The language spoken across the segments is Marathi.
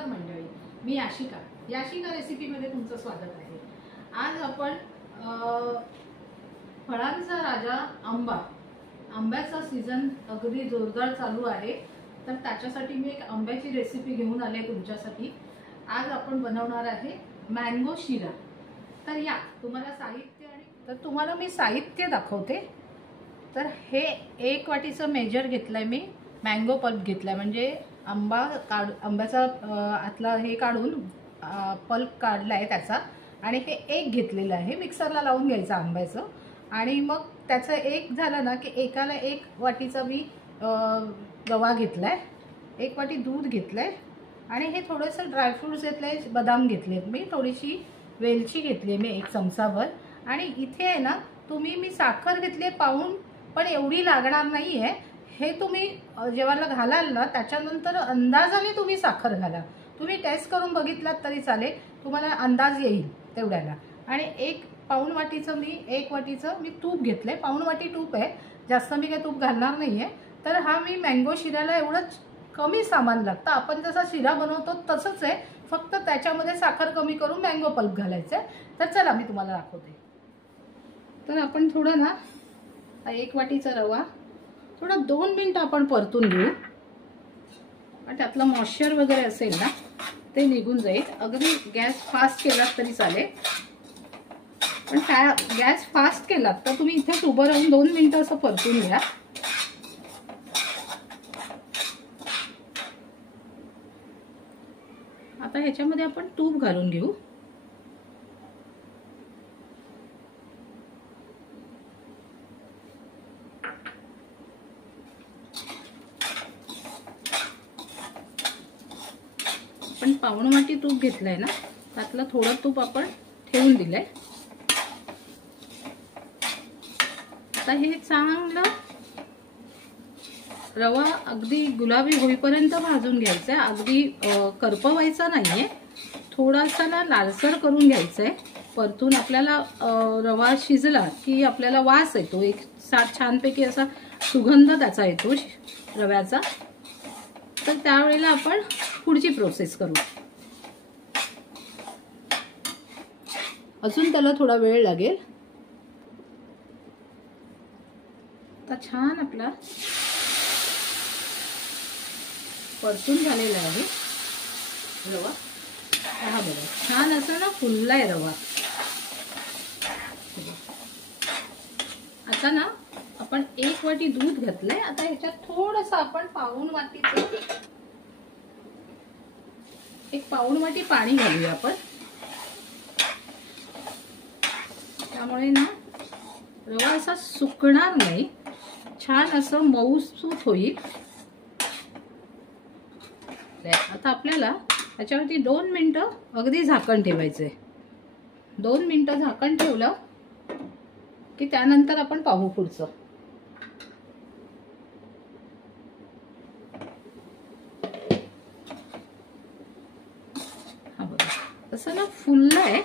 नमस्कार मंडळी, मी याशिका रेसिपीमध्ये तुमचं स्वागत आहे। आज आपण फळांचा राजा आंब्याचा सीझन अगदी जोरदार चालू आहे, तर त्याच्यासाठी मी एक आंब्याची रेसिपी घेऊन आले तुमच्यासाठी। आज आपण बनवणार आहे मँगो शिरा। तर या तुम्हाला साहित्य तर तुम्हाला मी साहित्य दाखवते। तर हे 1 वाटीचं मेजर घेतलंय मी, मँगो पल्प घेतलाय, म्हणजे आंब्याचा आतला हे काढून पल्प काढलाय त्याचा, आणि हे 1 घेतलेलं आहे। मिक्सरला लावून घ्यायचं आंब्याचं, आणि मग त्याचं 1 झालं ना की एकाला 1 वाटीचा मी रवा घेतलाय, 1 वाटी दूध घेतलंय, आणि हे थोडंसं ड्रायफ्रुट्स घेतले, बदाम घेतलेत मी, थोडीशी वेलची घेतली मी 1 चमचाभर, आणि इथे आहे ना मी साखर घेतली पाऊण, पण एवढी लागणार नाहीये। हे तुम्ही जेवायला घालाल ना त्याच्यानंतर अंदाजाने तुम्ही साखर घाला, तुम्ही टेस्ट करून बघितलात तरी चालेल, तुम्हाला अंदाज येईल तेवढ्याला। आणि 1 पाऊण वाटीचं मी 1 वाटीचं मी तूप घेतलंय, पाऊण वाटी तूप आहे, जास्त मी काही तूप घालणार नाहीये। तर हा मी मँगो शिऱ्याला एवढंच कमी सामान लागतं, आपण जसा शिरा बनवतो तसंच आहे, फक्त त्याच्यामध्ये साखर कमी करून मँगो पल्प घालायचं आहे। तर चला मी तुम्हाला दाखवते। तर आपण थोडं ना 1 वाटीचा रवा थोडा 2 मिनिटं आपण परतून घेऊ, आणि त्यातलं मॉइश्चर वगैरे असेल ना ते निघून जाईल। अगदी गॅस फास्ट केलात तरी चालेल, पण गॅस फास्ट केलात तर तुम्ही इथेच उभं राहून 2 मिनिटं असं परतून घ्या। आता ह्याच्यामध्ये आपण तूप घालून घेऊ। पण पाऊण वाटी तूप घेतलंय ना, त्यातलं थोडं तूप आपण ठेवून दिलंय। आता हे चांगलं रवा अगदी गुलाबी होईपर्यंत भाजून घ्यायचंय, अगदी करपवायचा नाहीये, थोडासा ना लालसर करून घ्यायचंय। परतून आपल्याला रवा शिजला की आपल्याला वास येतो, एक छानपैकी असा सुगंध त्याचा येतो रव्याचा। तर त्यावेळेला आपण पुढची प्रोसेस करू। अजून त्याला थोडा वेळ लागेल। आता छान आपला परतून झालेला आहे रवा। हा बघा छान असं ना फुललाय रवा। आता ना आपण 1 वाटी दूध घातलंय, आता ह्याच्यात थोडंसं आपण पाऊण वाटी पाणी घालूया आपण, त्यामुळे ना रवा असा सुकणार नाही, छान असं मऊसूत होईल। आता आपल्याला त्याच्यावरती 2 मिनिटं अगदी झाकण ठेवायचंय। 2 मिनिटं झाकण ठेवलं की त्यानंतर आपण पाहू पुढचं। हा बघा असं ना फुललाय,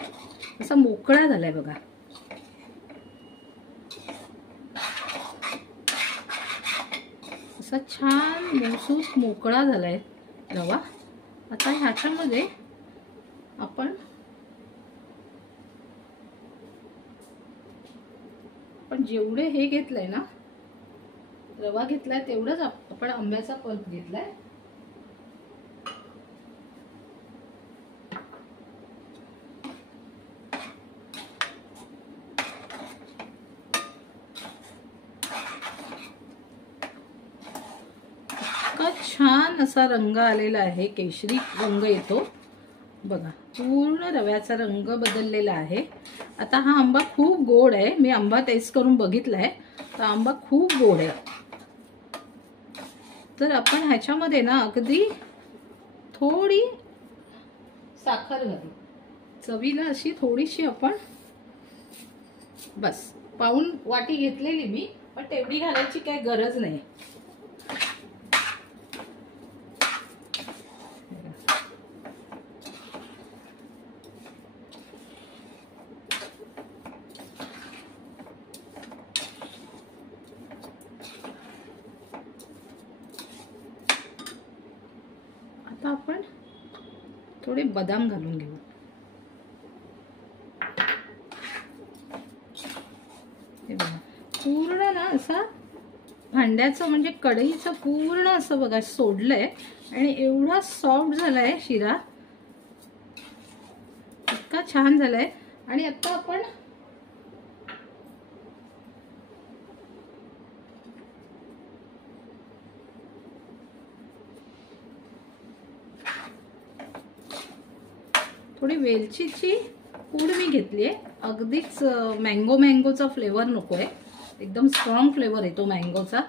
असं मोकळा झालाय बघा। असा छान मऊसूत मोकळा झालाय रवा। आता ह्याच्यामध्ये आपण जेवढे हे घेतलंय ना रवा घेतलाय तेवढंच आपण आंब्याचा पल्प घेतलाय। छान असा रंग आलेला आहे, केशरी रंग येतो बघा, पूर्ण रव्याचा रंग बदललेला आहे। आता हा आंबा खूप गोड आहे, मी आंबा टेस्ट करून बघितलाय, तर आंबा खूप गोड आहे। तर आपण ह्याच्यामध्ये ना अगदी थोडी साखर घालू, चवीला अशी थोडीशी आपण, बस पाऊण वाटी घेतलेली मी, पण तेवढी घालायची काही गरज नाही। आता आपण थोडे बदाम घालून घेऊ. हे बघा पूर्ण ना असा भांड्याचं म्हणजे कढईचं पूर्ण असं बघा सोडलंय आणि एवढा सॉफ्ट झालाय शिरा, इतका छान झालाय. आणि आता आपण थोडी वेलचीची पूड मी घेतली आहे. अगदीच मँगोचा फ्लेवर नको आहे, एकदम स्ट्रॉंग फ्लेवर येतो मँगोचा,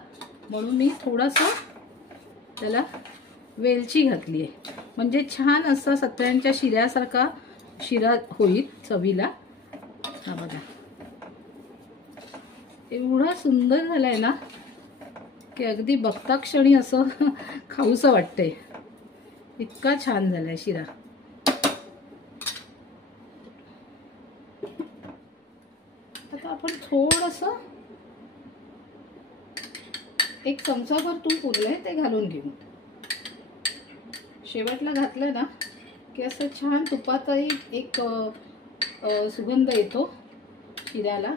म्हणून मी थोडंसं त्याला वेलची घातली आहे. म्हणजे छान असा सत्याच्या शिऱ्यासारखा शिरा होईल चवीला. हा बघा एवढा सुंदर झालाय ना की अगदी बघता क्षणी असं खाऊसं वाटतंय, इतका छान झालाय शिरा. आता आपण थोडंसं एक चमचाभर तूप उरलंय ते घालून घेऊ. शेवटला घातलं ना की असं छान तुपाचाही एक सुगंध येतो शिऱ्याला.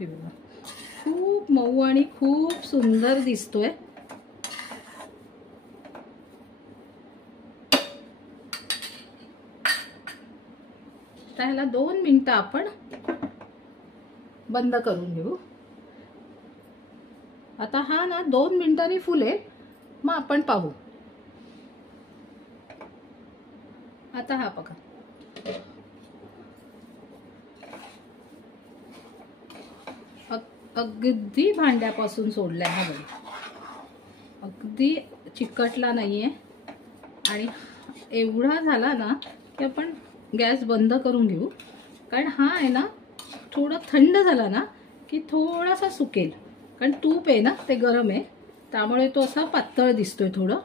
हे बघा खूप मऊ आणि खूप सुंदर दिसतोय. त्याला 2 मिनिटं आपण बंद करून घेऊ. आता हा ना 2 मिनिटांनी फुलेल, मग आपण पाहू. आता हा बघा अगदी भांड्यापासून सोडलाय हा बघा, अगदी चिकटला नाहीये. आणि एवढा झाला ना की आपण गॅस बंद करून घेऊ, कारण हा आहे ना थोडा थंड झाला ना की थोडासा सुकेल, कारण तूप आहे ना ते गरम आहे, त्यामुळे तो असा पातळ दिसतोय, थोडं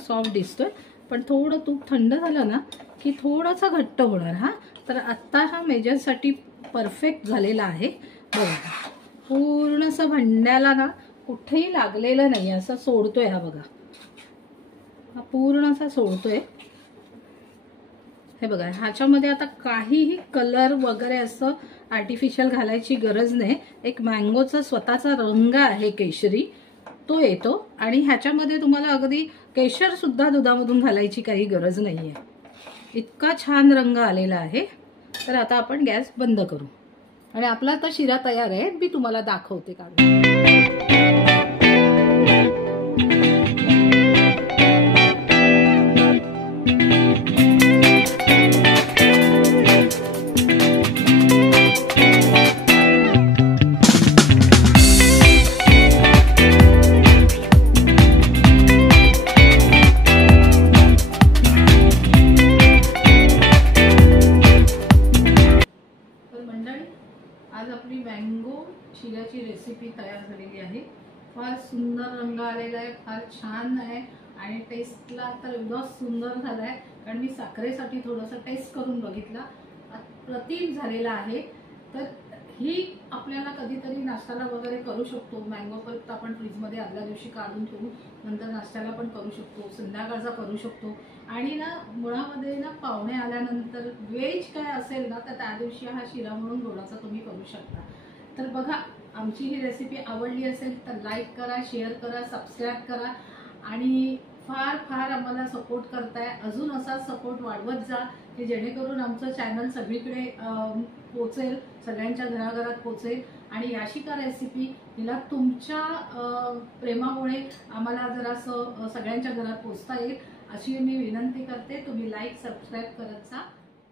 सॉफ्ट दिसतोय. पण थोडं तूप थंड झालं ना की थोडासा घट्ट होणार हा. तर आत्ता हा मेजरसाठी परफेक्ट झालेला आहे बघा. पूर्ण असं भांड्याला ना कुठेही लागलेलं नाही, असं सोडतोय हा बघा, हा पूर्ण असा सोडतोय. हे बघा ह्याच्यामध्ये आता काहीही कलर वगैरे असं आर्टिफिशियल घालायची गरज नाही. एक मँगोचा स्वतःचा रंग आहे केशरी, तो येतो. आणि ह्याच्यामध्ये तुम्हाला अगदी केशर सुद्धा दुधामधून घालायची काही गरज नाहीये, इतका छान रंग आलेला आहे. तर आता आपण गॅस बंद करू आणि आपला आता शिरा तयार आहे. मी तुम्हाला दाखवते काढून. आज आपली मँगो शिऱ्याची रेसिपी तयार झालेली आहे. फार सुंदर रंग आलेला आहे, फार छान आहे आणि टेस्टला तर एवढा सुंदर झाला आहे, कारण मी साखरेसाठी थोडंसं टेस्ट करून बघितला, अप्रतिम झालेला आहे. तर ही आपल्याला कधीतरी नाश्त्याला वगैरे करू शकतो. मँगो पल्प आपण फ्रीजमध्ये आदल्या दिवशी काढून ठेवू, नंतर नाश्त्याला पण करू शकतो, संध्याकाळचा करू शकतो. आणि ना मुळामध्ये ना पाहुणे आल्यानंतर व्हेज काय असेल ना तर त्या दिवशी हा शिरा म्हणून गोडाचा तुम्ही करू शकता. तर बघा आमची ही रेसिपी आवडली असेल तर लाईक करा, शेअर करा, सबस्क्राईब करा आणि फार फार आम्हाला सपोर्ट करताय. अजून असा सपोर्ट वाढवत जा की जेणेकरून आमचं चॅनल सगळीकडे पोचेल, सगळ्यांच्या घराघरात पोचेल. आणि याशिका रेसिपी हिला तुमच्या प्रेमामुळे आम्हाला जरासं सगळ्यांच्या घरात पोचता येईल अशी मी विनंती करते. तुम्ही लाईक सबस्क्राईब करत जा.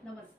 नमस्कार.